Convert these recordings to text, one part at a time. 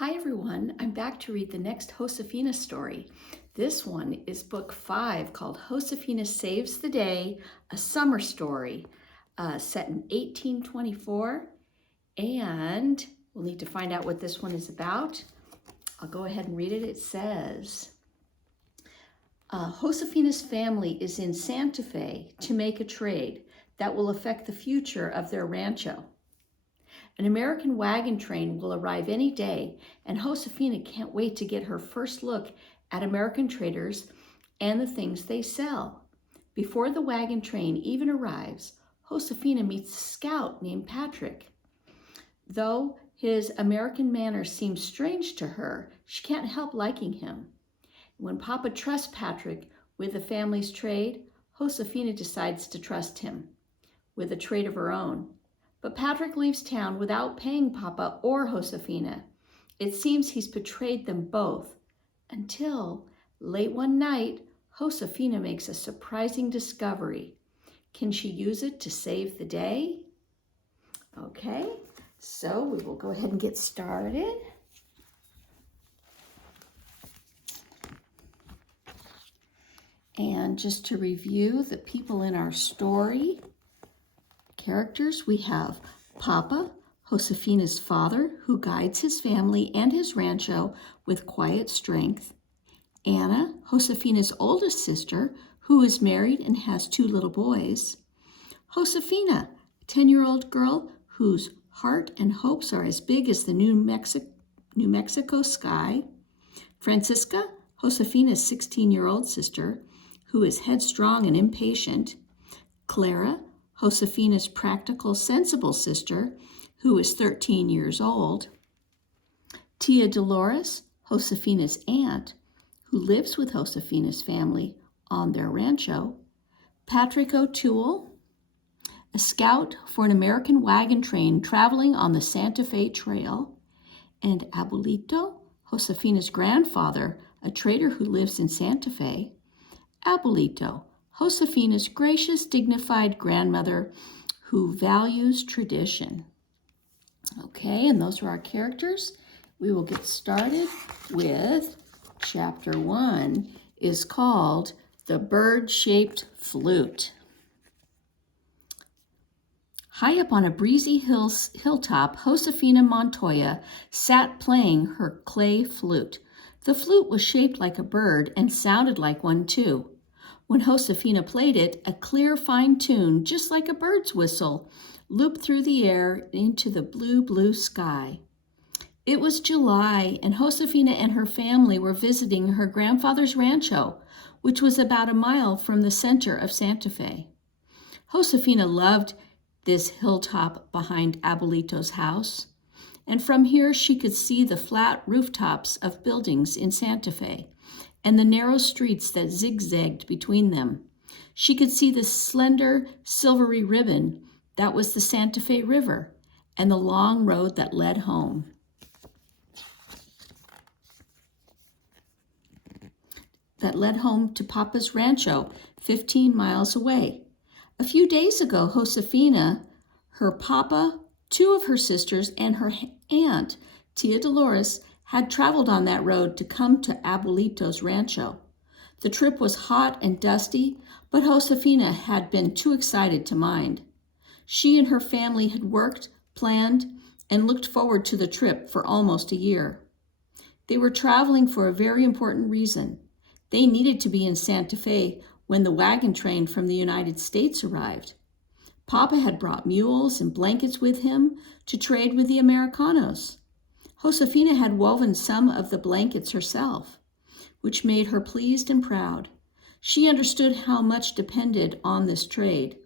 Hi everyone, I'm back to read the next Josefina story. This one is book 5 called Josefina Saves the Day, a summer story set in 1824. And we'll need to find out what this one is about. I'll go ahead and read it. It says, Josefina's family is in Santa Fe to make a trade that will affect the future of their rancho. An American wagon train will arrive any day, and Josefina can't wait to get her first look at American traders and the things they sell. Before the wagon train even arrives, Josefina meets a scout named Patrick. Though his American manners seem strange to her, she can't help liking him. When Papa trusts Patrick with the family's trade, Josefina decides to trust him with a trade of her own. But Patrick leaves town without paying Papa or Josefina. It seems he's betrayed them both, until late one night, Josefina makes a surprising discovery. Can she use it to save the day? Okay, so we will go ahead and get started. And just to review the people in our story, characters, we have Papa, Josefina's father, who guides his family and his rancho with quiet strength. Anna, Josefina's oldest sister, who is married and has 2 little boys. Josefina, a 10-year-old girl whose heart and hopes are as big as the New Mexico sky. Francisca, Josefina's 16-year-old sister, who is headstrong and impatient. Clara, Josefina's practical, sensible sister, who is 13 years old. Tia Dolores, Josefina's aunt, who lives with Josefina's family on their rancho. Patrick O'Toole, a scout for an American wagon train traveling on the Santa Fe Trail. And Abuelito, Josefina's grandfather, a trader who lives in Santa Fe. Abuelito, Josefina's gracious, dignified grandmother who values tradition. Okay, and those are our characters. We will get started with chapter 1 is called The Bird-Shaped Flute. High up on a breezy hilltop, Josefina Montoya sat playing her clay flute. The flute was shaped like a bird and sounded like one too. When Josefina played it, a clear, fine tune, just like a bird's whistle, looped through the air into the blue, blue sky. It was July, and Josefina and her family were visiting her grandfather's rancho, which was about a mile from the center of Santa Fe. Josefina loved this hilltop behind Abuelito's house, and from here she could see the flat rooftops of buildings in Santa Fe and the narrow streets that zigzagged between them. She could see the slender, silvery ribbon that was the Santa Fe River and the long road that led home. To Papa's rancho, 15 miles away. A few days ago, Josefina, her papa, 2 of her sisters, and her aunt, Tia Dolores, had traveled on that road to come to Abuelito's rancho. The trip was hot and dusty, but Josefina had been too excited to mind. She and her family had worked, planned, and looked forward to the trip for almost a year. They were traveling for a very important reason. They needed to be in Santa Fe when the wagon train from the United States arrived. Papa had brought mules and blankets with him to trade with the Americanos. Josefina had woven some of the blankets herself, which made her pleased and proud. She understood how much depended on this trade.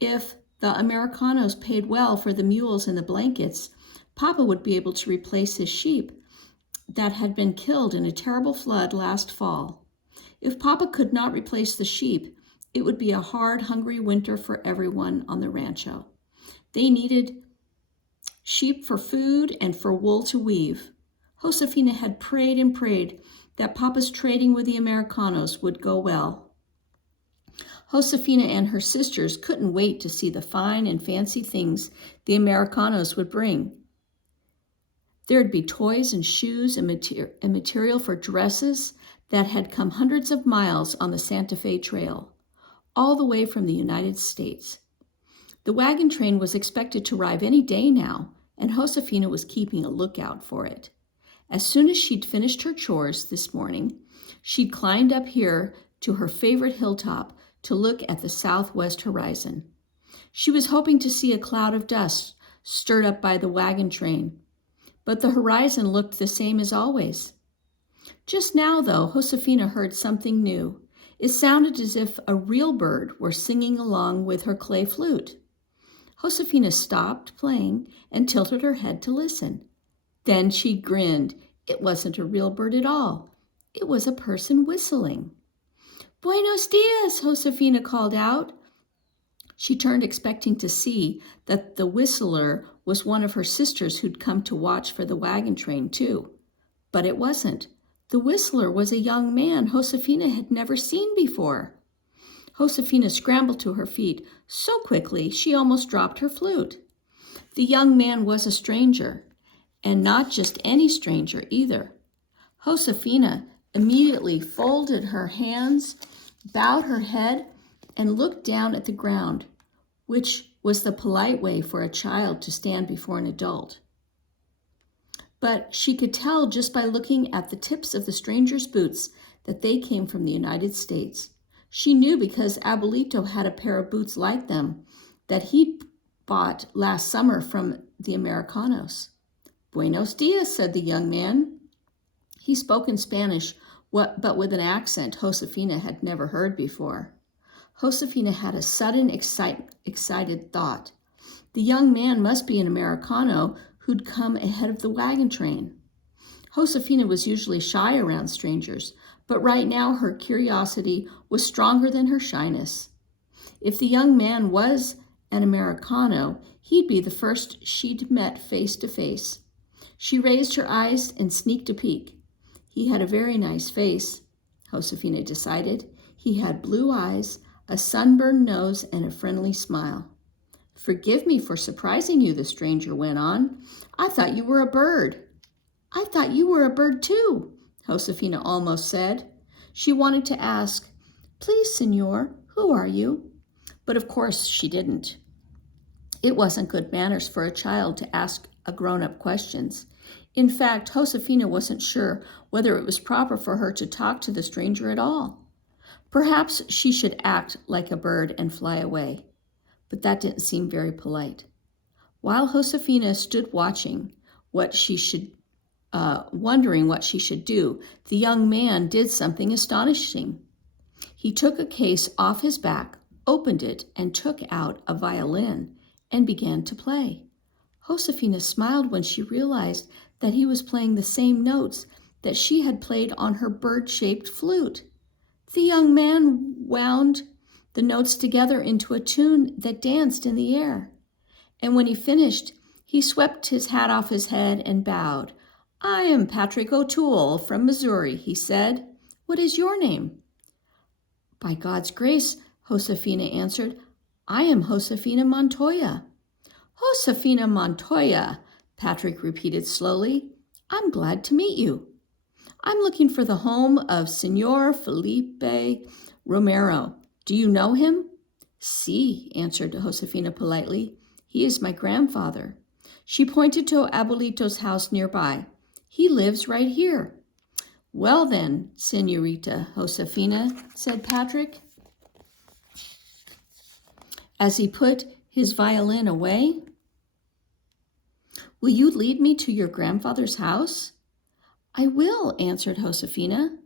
If the Americanos paid well for the mules and the blankets, Papa would be able to replace his sheep that had been killed in a terrible flood last fall. If Papa could not replace the sheep, it would be a hard, hungry winter for everyone on the rancho. They needed sheep for food and for wool to weave. Josefina had prayed and prayed that Papa's trading with the Americanos would go well. Josefina and her sisters couldn't wait to see the fine and fancy things the Americanos would bring. There'd be toys and shoes and material for dresses that had come hundreds of miles on the Santa Fe Trail, all the way from the United States. The wagon train was expected to arrive any day now, and Josefina was keeping a lookout for it. As soon as she'd finished her chores this morning, she'd climbed up here to her favorite hilltop to look at the southwest horizon. She was hoping to see a cloud of dust stirred up by the wagon train, but the horizon looked the same as always. Just now, though, Josefina heard something new. It sounded as if a real bird were singing along with her clay flute. Josefina stopped playing and tilted her head to listen. Then she grinned. It wasn't a real bird at all. It was a person whistling. "Buenos dias," Josefina called out. She turned, expecting to see that the whistler was one of her sisters who'd come to watch for the wagon train, too. But it wasn't. The whistler was a young man Josefina had never seen before. Josefina scrambled to her feet so quickly she almost dropped her flute. The young man was a stranger, and not just any stranger either. Josefina immediately folded her hands, bowed her head, and looked down at the ground, which was the polite way for a child to stand before an adult. But she could tell just by looking at the tips of the stranger's boots that they came from the United States. She knew because Abuelito had a pair of boots like them that he'd bought last summer from the Americanos. "Buenos dias," said the young man. He spoke in Spanish, but with an accent Josefina had never heard before. Josefina had a sudden excited thought. The young man must be an Americano who'd come ahead of the wagon train. Josefina was usually shy around strangers, but right now her curiosity was stronger than her shyness. If the young man was an Americano, he'd be the first she'd met face to face. She raised her eyes and sneaked a peek. He had a very nice face, Josefina decided. He had blue eyes, a sunburned nose, and a friendly smile. "Forgive me for surprising you," the stranger went on. "I thought you were a bird." "I thought you were a bird too," Josefina almost said. She wanted to ask, "Please, senor, who are you?" But of course she didn't. It wasn't good manners for a child to ask a grown-up questions. In fact, Josefina wasn't sure whether it was proper for her to talk to the stranger at all. Perhaps she should act like a bird and fly away, but that didn't seem very polite. While Josefina stood wondering what she should do, the young man did something astonishing. He took a case off his back, opened it, and took out a violin and began to play. Josefina smiled when she realized that he was playing the same notes that she had played on her bird-shaped flute. The young man wound the notes together into a tune that danced in the air. And when he finished, he swept his hat off his head and bowed. "I am Patrick O'Toole from Missouri," he said. "What is your name?" "By God's grace," Josefina answered, "I am Josefina Montoya." "Josefina Montoya," Patrick repeated slowly. "I'm glad to meet you. I'm looking for the home of Senor Felipe Romero. Do you know him?" "Sí," answered Josefina politely. "He is my grandfather." She pointed to Abuelito's house nearby. "He lives right here." "Well then, Senorita Josefina," said Patrick, as he put his violin away, "will you lead me to your grandfather's house?" "I will," answered Josefina.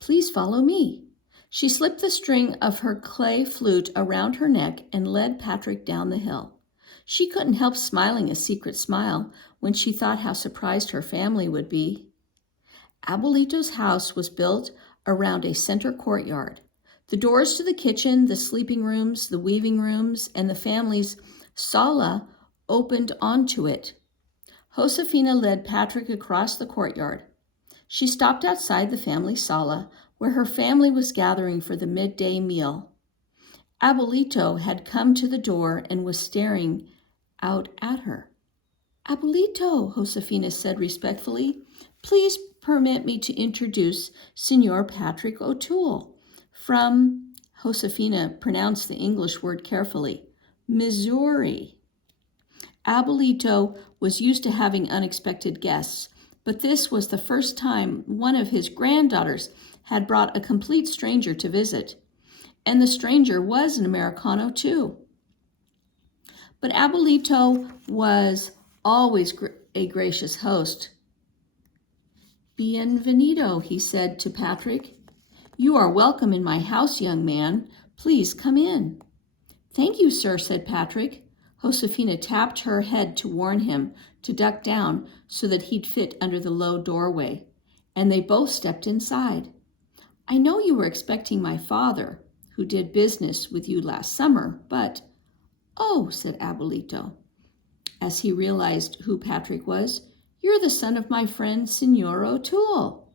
"Please follow me." She slipped the string of her clay flute around her neck and led Patrick down the hill. She couldn't help smiling a secret smile when she thought how surprised her family would be. Abuelito's house was built around a center courtyard. The doors to the kitchen, the sleeping rooms, the weaving rooms, and the family's sala opened onto it. Josefina led Patrick across the courtyard. She stopped outside the family sala, where her family was gathering for the midday meal. Abuelito had come to the door and was staring out at her. Abuelito, Josefina said respectfully, please permit me to introduce Senor Patrick O'Toole from, Josefina pronounced the English word carefully, Missouri. Abuelito was used to having unexpected guests, but this was the first time one of his granddaughters had brought a complete stranger to visit. And the stranger was an Americano too. But Abuelito was always a gracious host. Bienvenido, he said to Patrick. You are welcome in my house, young man. Please come in. Thank you, sir, said Patrick. Josefina tapped her head to warn him to duck down so that he'd fit under the low doorway, and they both stepped inside. I know you were expecting my father, who did business with you last summer, but... Oh, said Abuelito, as he realized who Patrick was, you're the son of my friend, Senor O'Toole.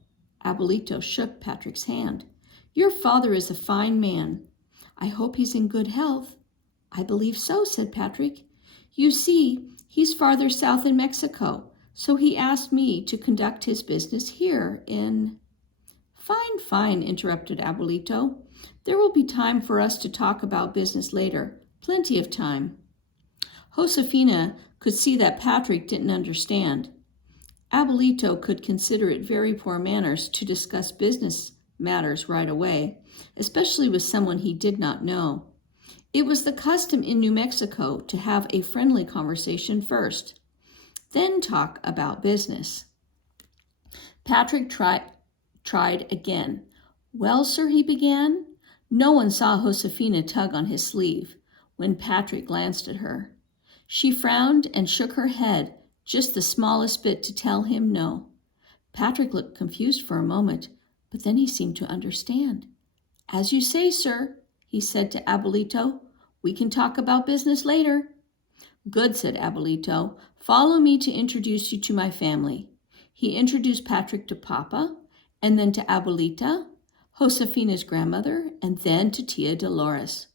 Abuelito shook Patrick's hand. Your father is a fine man. I hope he's in good health. I believe so, said Patrick. You see, he's farther south in Mexico, so he asked me to conduct his business here in... Fine, fine, interrupted Abuelito. There will be time for us to talk about business later. Plenty of time. Josefina could see that Patrick didn't understand. Abuelito could consider it very poor manners to discuss business matters right away, especially with someone he did not know. It was the custom in New Mexico to have a friendly conversation first, then talk about business. Patrick tried again. Well, sir, he began. No one saw Josefina tug on his sleeve when Patrick glanced at her. She frowned and shook her head just the smallest bit to tell him no. Patrick looked confused for a moment, but then he seemed to understand. As you say, sir, he said to Abuelito. We can talk about business later. Good, said Abuelito. Follow me to introduce you to my family. He introduced Patrick to Papa, and then to Abuelita, Josefina's grandmother, and then to Tia Dolores.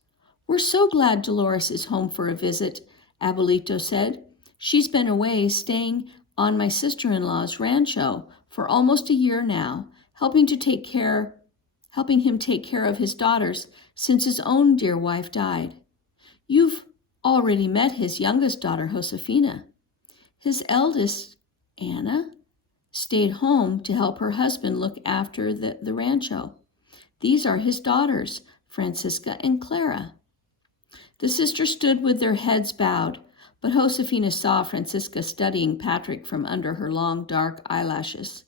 We're so glad Dolores is home for a visit, Abuelito said. She's been away staying on my sister-in-law's rancho for almost a year now, helping him take care of his daughters since his own dear wife died. You've already met his youngest daughter, Josefina. His eldest, Anna, stayed home to help her husband look after the rancho. These are his daughters, Francisca and Clara. The sisters stood with their heads bowed, but Josefina saw Francisca studying Patrick from under her long, dark eyelashes.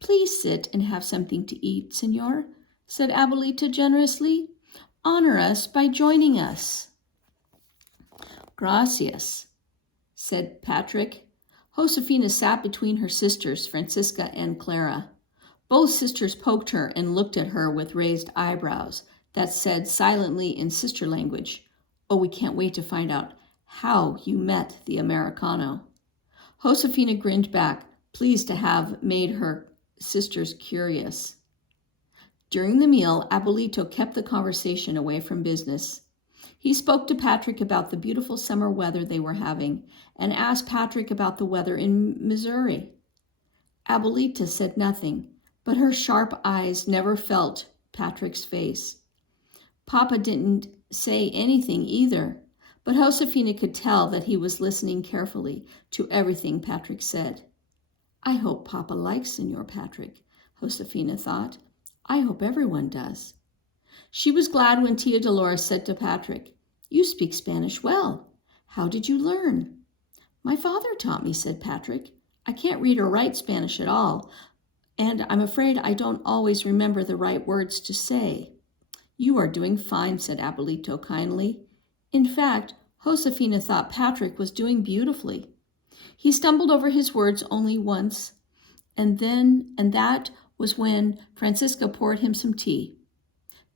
Please sit and have something to eat, senor, said Abuelita generously. Honor us by joining us. Gracias, said Patrick. Josefina sat between her sisters, Francisca and Clara. Both sisters poked her and looked at her with raised eyebrows that said silently in sister language, Oh, we can't wait to find out how you met the Americano. Josefina grinned back, pleased to have made her sisters curious. During the meal, Abuelito kept the conversation away from business. He spoke to Patrick about the beautiful summer weather they were having and asked Patrick about the weather in Missouri. Abuelita said nothing, but her sharp eyes never felt Patrick's face. Papa didn't say anything either, but Josefina could tell that he was listening carefully to everything Patrick said. I hope Papa likes Senor Patrick, Josefina thought. I hope everyone does. She was glad when Tia Dolores said to Patrick, You speak Spanish well. How did you learn? My father taught me, said Patrick. I can't read or write Spanish at all, and I'm afraid I don't always remember the right words to say. You are doing fine, said Abuelito kindly. In fact, Josefina thought Patrick was doing beautifully. He stumbled over his words only once, and that was when Francisca poured him some tea.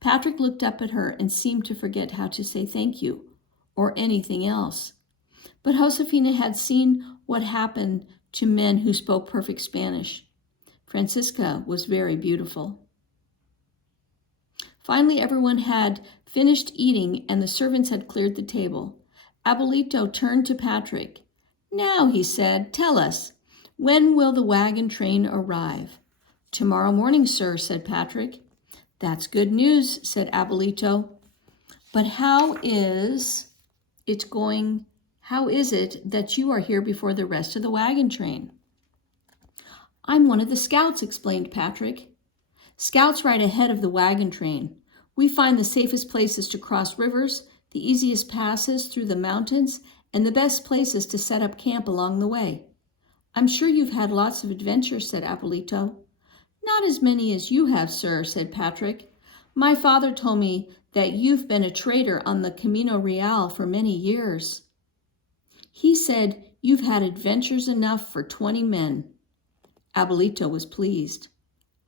Patrick looked up at her and seemed to forget how to say thank you or anything else. But Josefina had seen what happened to men who spoke perfect Spanish. Francisca was very beautiful. Finally, everyone had finished eating and the servants had cleared the table. Abuelito turned to Patrick. Now, he said, tell us, when will the wagon train arrive? Tomorrow morning, sir, said Patrick. That's good news, said Abuelito. But how is it that you are here before the rest of the wagon train? I'm one of the scouts, explained Patrick. Scouts ride ahead of the wagon train. We find the safest places to cross rivers, the easiest passes through the mountains, and the best places to set up camp along the way. I'm sure you've had lots of adventures, said Abuelito. Not as many as you have, sir, said Patrick. My father told me that you've been a trader on the Camino Real for many years. He said you've had adventures enough for 20 men. Abuelito was pleased.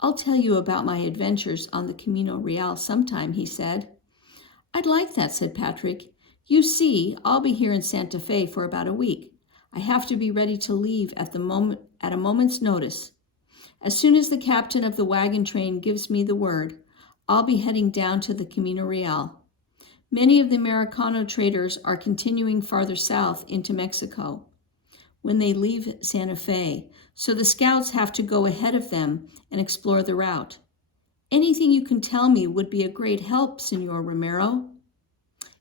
I'll tell you about my adventures on the Camino Real sometime, he said. I'd like that, said Patrick. You see, I'll be here in Santa Fe for about a week. I have to be ready to leave at a moment's notice. As soon as the captain of the wagon train gives me the word, I'll be heading down to the Camino Real. Many of the Americano traders are continuing farther south into Mexico when they leave Santa Fe, so the scouts have to go ahead of them and explore the route. Anything you can tell me would be a great help, Senor Romero.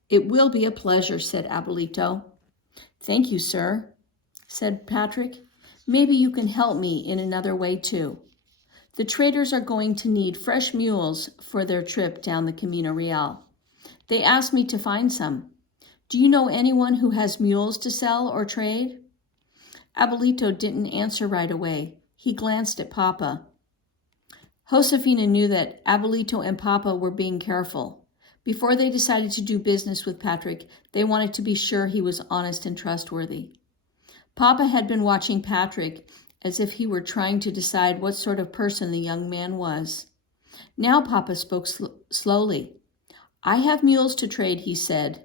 It will be a pleasure, said Abuelito. Thank you, sir, said Patrick. Maybe you can help me in another way, too. The traders are going to need fresh mules for their trip down the Camino Real. They asked me to find some. Do you know anyone who has mules to sell or trade? Abuelito didn't answer right away. He glanced at Papa. Josefina knew that Abuelito and Papa were being careful. Before they decided to do business with Patrick, they wanted to be sure he was honest and trustworthy. Papa had been watching Patrick as if he were trying to decide what sort of person the young man was. Now Papa spoke slowly. I have mules to trade, he said.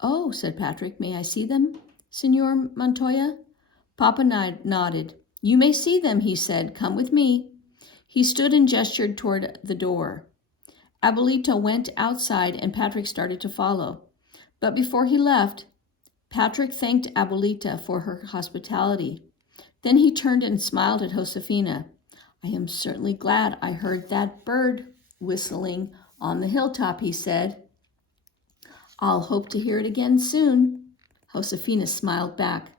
Oh, said Patrick, may I see them, Senor Montoya? Papa nodded. You may see them, he said. Come with me. He stood and gestured toward the door. Abuelito went outside and Patrick started to follow. But before he left, Patrick thanked Abuelita for her hospitality. Then he turned and smiled at Josefina. I am certainly glad I heard that bird whistling on the hilltop, he said. I'll hope to hear it again soon. Josefina smiled back.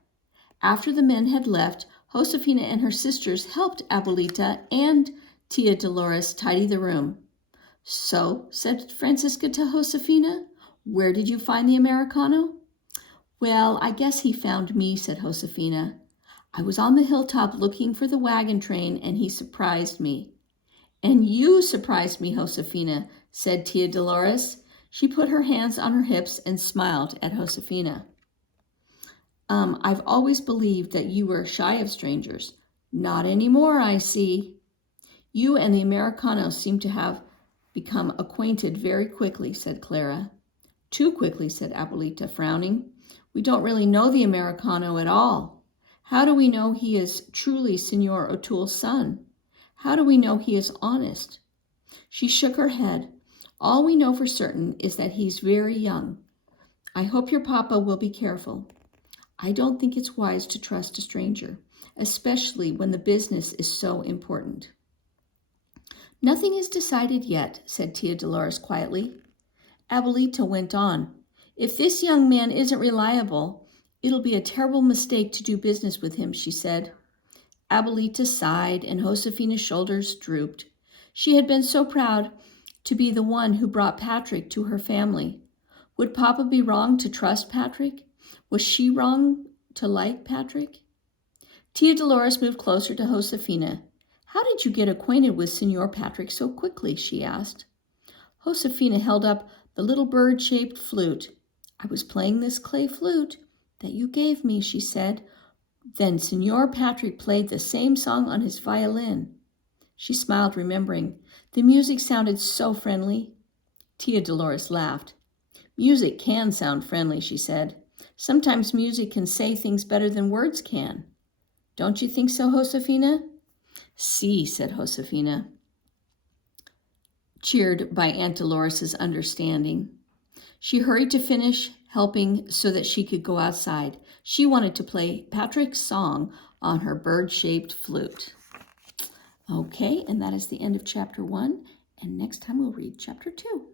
After the men had left, Josefina and her sisters helped Abuelita and Tia Dolores tidy the room. So, said Francisca to Josefina, where did you find the Americano? Well, I guess he found me, said Josefina. I was on the hilltop looking for the wagon train, and he surprised me. And you surprised me, Josefina, said Tia Dolores. She put her hands on her hips and smiled at Josefina. I've always believed that you were shy of strangers. Not anymore, I see. You and the Americano seem to have become acquainted very quickly, said Clara. Too quickly, said Abuelita, frowning. We don't really know the Americano at all. How do we know he is truly Senor O'Toole's son? How do we know he is honest? She shook her head. All we know for certain is that he's very young. I hope your papa will be careful. I don't think it's wise to trust a stranger, especially when the business is so important. Nothing is decided yet, said Tia Dolores quietly. Abuelita went on. If this young man isn't reliable, it'll be a terrible mistake to do business with him, she said. Abuelita sighed and Josefina's shoulders drooped. She had been so proud to be the one who brought Patrick to her family. Would Papa be wrong to trust Patrick? Was she wrong to like Patrick? Tia Dolores moved closer to Josefina. How did you get acquainted with Senor Patrick so quickly? She asked. Josefina held up the little bird-shaped flute. I was playing this clay flute that you gave me, she said. Then Senor Patrick played the same song on his violin. She smiled, remembering. The music sounded so friendly. Tia Dolores laughed. Music can sound friendly, she said. Sometimes music can say things better than words can. Don't you think so, Josefina? Si, said Josefina, cheered by Aunt Dolores's understanding. She hurried to finish helping so that she could go outside. She wanted to play Patrick's song on her bird-shaped flute. Okay, and that is the end of chapter 1. And next time we'll read chapter 2.